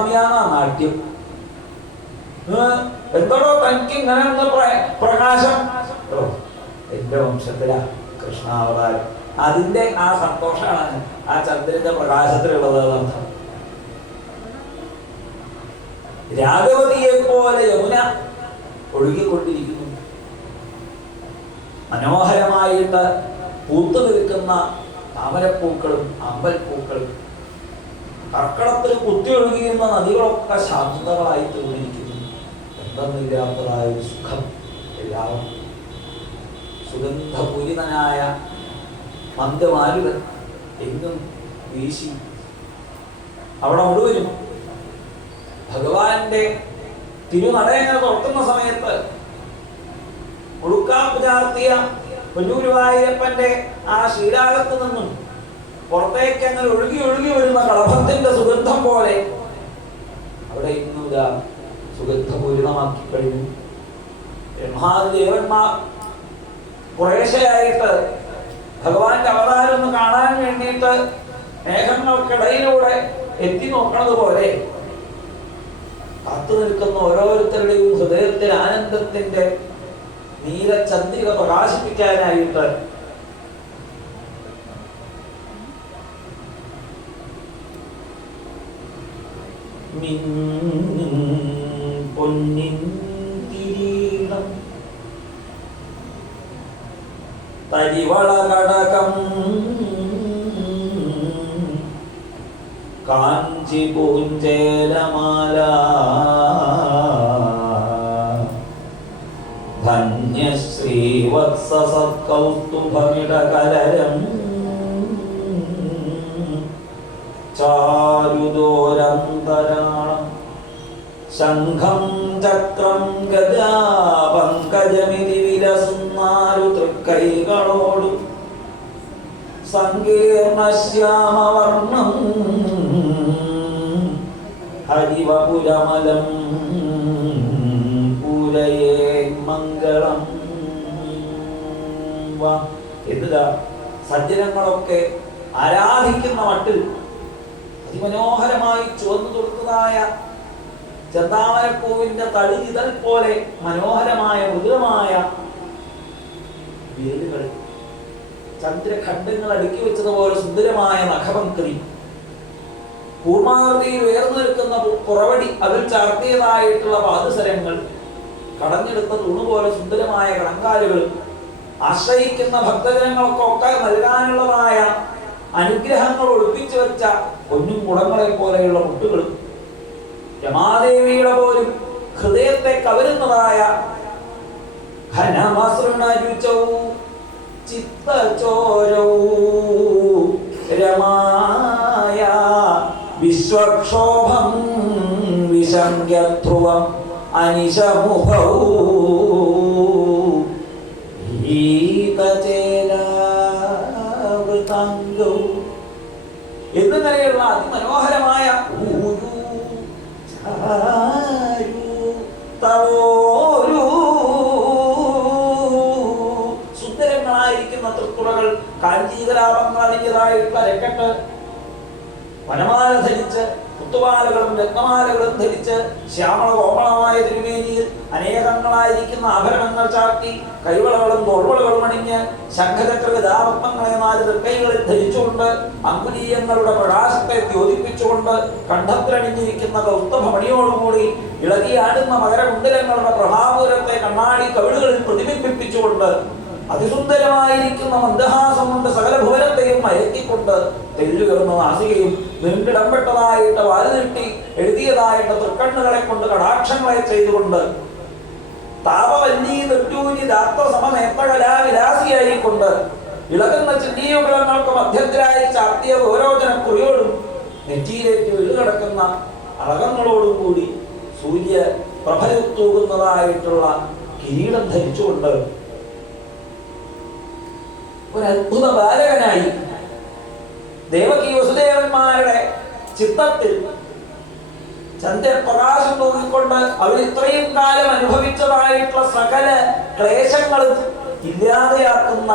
അഭിരാമിയാണ് നാട്യം. എന്തോടോ തനിക്ക് ഇങ്ങനെ ഒന്ന് പ്രകാശം? എന്റെ വംശത്തില കൃഷ്ണാവതാരം. അതിന്റെ ആ സന്തോഷമാണ് ആ ചന്ദ്രന്റെ പ്രകാശത്തിലുള്ളത് എന്നർത്ഥം. രാഘവതിയെ പോലെ യമുന ഒഴുകിക്കൊണ്ടിരിക്കുന്നു. മനോഹരമായിട്ട് പൂത്തു നിൽക്കുന്ന താമരപ്പൂക്കളും അമ്പൽപ്പൂക്കളും, കർക്കടത്തിൽ കുത്തിയൊഴുകിയുന്ന നദികളൊക്കെ ശാന്തതകളായി തീർന്നിരിക്കുന്നു. എന്തെന്നില്ലാത്തതായ ഒരു സുഖം എല്ലാവരും. സുഗന്ധപൂരിതനായ മന്ദമാരുതൻ എങ്ങും വീശി. അവിടെ മുഴുവനും ഭഗവാന്റെ തിരുനടയങ്ങൾ തുറക്കുന്ന സമയത്ത് മുഴുക്കാൻ പുചാർത്തിയ പൊന്നൂരുവായൂരപ്പന്റെ ആ ശ്രീരാഗത്ത് നിന്നും പുറത്തേക്ക് അങ്ങനെ ഒഴുകി ഒഴുകി വരുന്ന കളഭത്തിന്റെ സുഗന്ധം പോലെ അവിടെ ഇന്നും ഇതാ സുഗന്ധപൂരിതമാക്കി കഴിഞ്ഞു. ബ്രഹ്മാദേവന്മാർ കുറേശ്ശെയായിട്ട് ഭഗവാന്റെ അവതാരം ഒന്ന് കാണാൻ വേണ്ടിയിട്ട് മേഘങ്ങൾക്കിടയിലൂടെ എത്തി നോക്കണത് പോലെ കാത്തു നിൽക്കുന്ന ഓരോരുത്തരുടെയും ഹൃദയത്തിൽ ആനന്ദത്തിന്റെ നീലചന്ദ്രിക പ്രകാശിപ്പിക്കാനായിട്ട് പൊന്നിൻ കിരീടം തരിവളകടകം കാഞ്ചി പൂഞ്ചേലമാല ധന്യശ്രീവത്സസത്കൗസ്തുഭമിടകലരം ചാരുദോരന്തരാളം ശംഖം ചക്രം ഗദാ പങ്കജമിതി വിലസുന്നാരു തൃക്കൈകളോടും സങ്കീർണശ്യാമവർണം ഹരിവപുരമലം പൂരയേ മംഗളം. എന്താ സജ്ജനങ്ങളൊക്കെ ആരാധിക്കുന്ന മട്ടിൽ അതിമനോഹരമായി ചുവന്നു തൊടുത്തതായ ചെന്താമരപ്പൂവിന്റെ തളിരിതൾ പോലെ മനോഹരമായ മൃദുലമായ വേരുകൾ, ചന്ദ്രഖണ്ഡങ്ങൾ അടുക്കി വെച്ചതുപോലെ സുന്ദരമായ നഖപങ്കരി, കൂർമാകൃതിയിൽ ഉയർന്നു നിൽക്കുന്ന കുറവടി, അതിൽ ചാർത്തിയതായിട്ടുള്ള പാദസരങ്ങൾ, കടഞ്ഞെടുത്ത തൂണുപോലെ സുന്ദരമായ കണങ്കാലുകൾ, ആശ്രയിക്കുന്ന ഭക്തജനങ്ങൾക്കൊക്കെ നൽകാനുള്ളതായ അനുഗ്രഹങ്ങൾ ഒളിപ്പിച്ചു വെച്ച പൊന്നും കുടങ്ങളെ പോലെയുള്ള മുട്ടുകളും, രമാദേവിയുടെ പോലും ഹൃദയത്തെ കവരുന്നതായ ഘനമസൃണരുചൗ ചിത്തചോരൗ രമായ വിശ്വക്ഷോഭം വിശങ്ക്യധ്രുവം അനിശമുഖൗ ഈകചേലാവൃതാംഗൗ എന്നിങ്ങനെയുള്ള അതിമനോഹരമായ സുന്ദരങ്ങളായിരിക്കുന്ന തൃക്കുറകൾ, കാഞ്ചീകലാപങ്ങൾ അണിഞ്ഞതായിട്ടുള്ള രക്കട്ട്, വനമാല ധരിച്ച് മുത്തുമാലകളും രത്നമാലകളും ധരിച്ച് ശ്യാമള കോമളമായ തിരുമേനിയിൽ അനേകങ്ങളായിരിക്കുന്ന ആഭരണങ്ങൾ ചാർത്തി, കൈവളകളും തോൾവളകളും അണിഞ്ഞ് ശംഖചക്ര ഗദാപത്മങ്ങളെ 4 തൃക്കൈകളിൽ ധരിച്ചുകൊണ്ട് അങ്കുലീയങ്ങളുടെ പ്രകാശത്തെ ദ്യോതിപ്പിച്ചുകൊണ്ട് കണ്ഠത്തിലണിഞ്ഞിരിക്കുന്ന കൗസ്തുഭമണിയോടുകൂടി ഇളകിയാടുന്ന മകരകുണ്ടലങ്ങളുടെ പ്രഭാപൂരത്തെ കണ്ണാടി കവിളുകളിൽ പ്രതിബിംബിപ്പിച്ചുകൊണ്ട് അതിസുന്ദരമായിരിക്കുന്ന മന്ദഹാസം കൊണ്ട് സകല ഭുവനത്തെയും മയക്കിക്കൊണ്ട് തെല്ലുകയറുന്ന നാസികയും നീണ്ടിടംപെട്ടതായിട്ട് വാലുനീട്ടി എഴുതിയതായിട്ട് തൃക്കണ്ണുകളെ കൊണ്ട് കടാക്ഷങ്ങളെ ചെയ്തുകൊണ്ട് താപവല്ലി നെട്ടൂരി ദാത്വസമനേത്രകലാവിലാസിയായിക്കൊണ്ട് ഇളകുന്ന ചിന്നീയുഗളങ്ങൾക്ക് മധ്യത്തിലായി ചാർത്തിയ ഓരോജന കുറിയോടും നെറ്റിയിലേക്ക് വീഴുകിടക്കുന്ന അളകങ്ങളോടും കൂടി സൂര്യ പ്രഭയുത്തൂകുന്നതായിട്ടുള്ള കിരീടം ധരിച്ചുകൊണ്ട് ഒരത്ഭുത ബാലകനായി ദേവകി വസുദേവന്മാരുടെ ചിത്തത്തിൽ ചന്ദ്രപ്രകാശം തൂങ്ങിക്കൊണ്ട് അവർ ഇത്രയും കാലം അനുഭവിച്ചതായിട്ടുള്ള സകല ക്ലേശങ്ങളും ഇല്ലാതെയാക്കുന്ന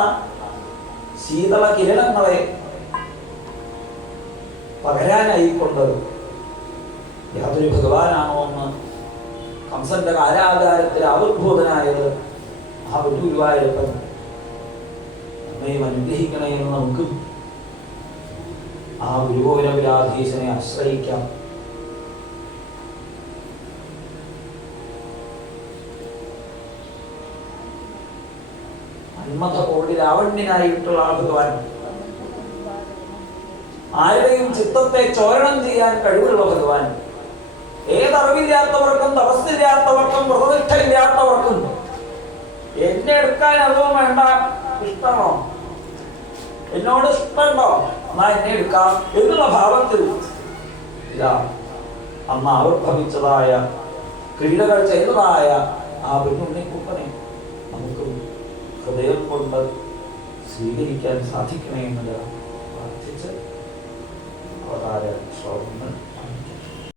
ശീതള കിരണങ്ങളെ പകരാനായിക്കൊണ്ട് യാതൊരു ഭഗവാനാണോ എന്ന് കംസന്റെ കാരാകാരത്തിൽ ആവിർഭൂതനായത് ആ ഒരു ഗുരുവായൂരപ്പൻ നമ്മയും അനുഗ്രഹിക്കണേ എന്ന് നമുക്ക് ആ ഗുരുഗോവിന്ദപുരാധീശനെ ആശ്രയിക്കാം. മന്മഥ കോടി ലാവണ്യനായിട്ടുള്ള ആ ഭഗവാൻ ആരുടെയും ചിത്തത്തെ ചോരണം ചെയ്യാൻ കഴിവുള്ള ഭഗവാൻ, ഏതറിവില്ലാത്തവർക്കും തപസ്സില്ലാത്തവർക്കും വ്രതനിഷ്ഠയില്ലാത്തവർക്കും എന്നെ എടുക്കാൻ അറിവും വേണ്ട, ഇഷ്ടമോ എന്നോട് ഇഷ്ടമുണ്ടോ എന്നാ എന്നെ എടുക്കാം എന്നുള്ള ഭാവത്തിൽ ഇതാ അന്ന് ആവിർഭവിച്ചതായ ക്രീഡകൾ ചെയ്തതായ ആ പെണ്ണുണ്ണിക്കുട്ടനെ നമുക്ക് ഹൃദയം കൊണ്ട് സ്വീകരിക്കാൻ സാധിക്കണേ എന്നത് പ്രാർത്ഥിച്ച് അവതാരം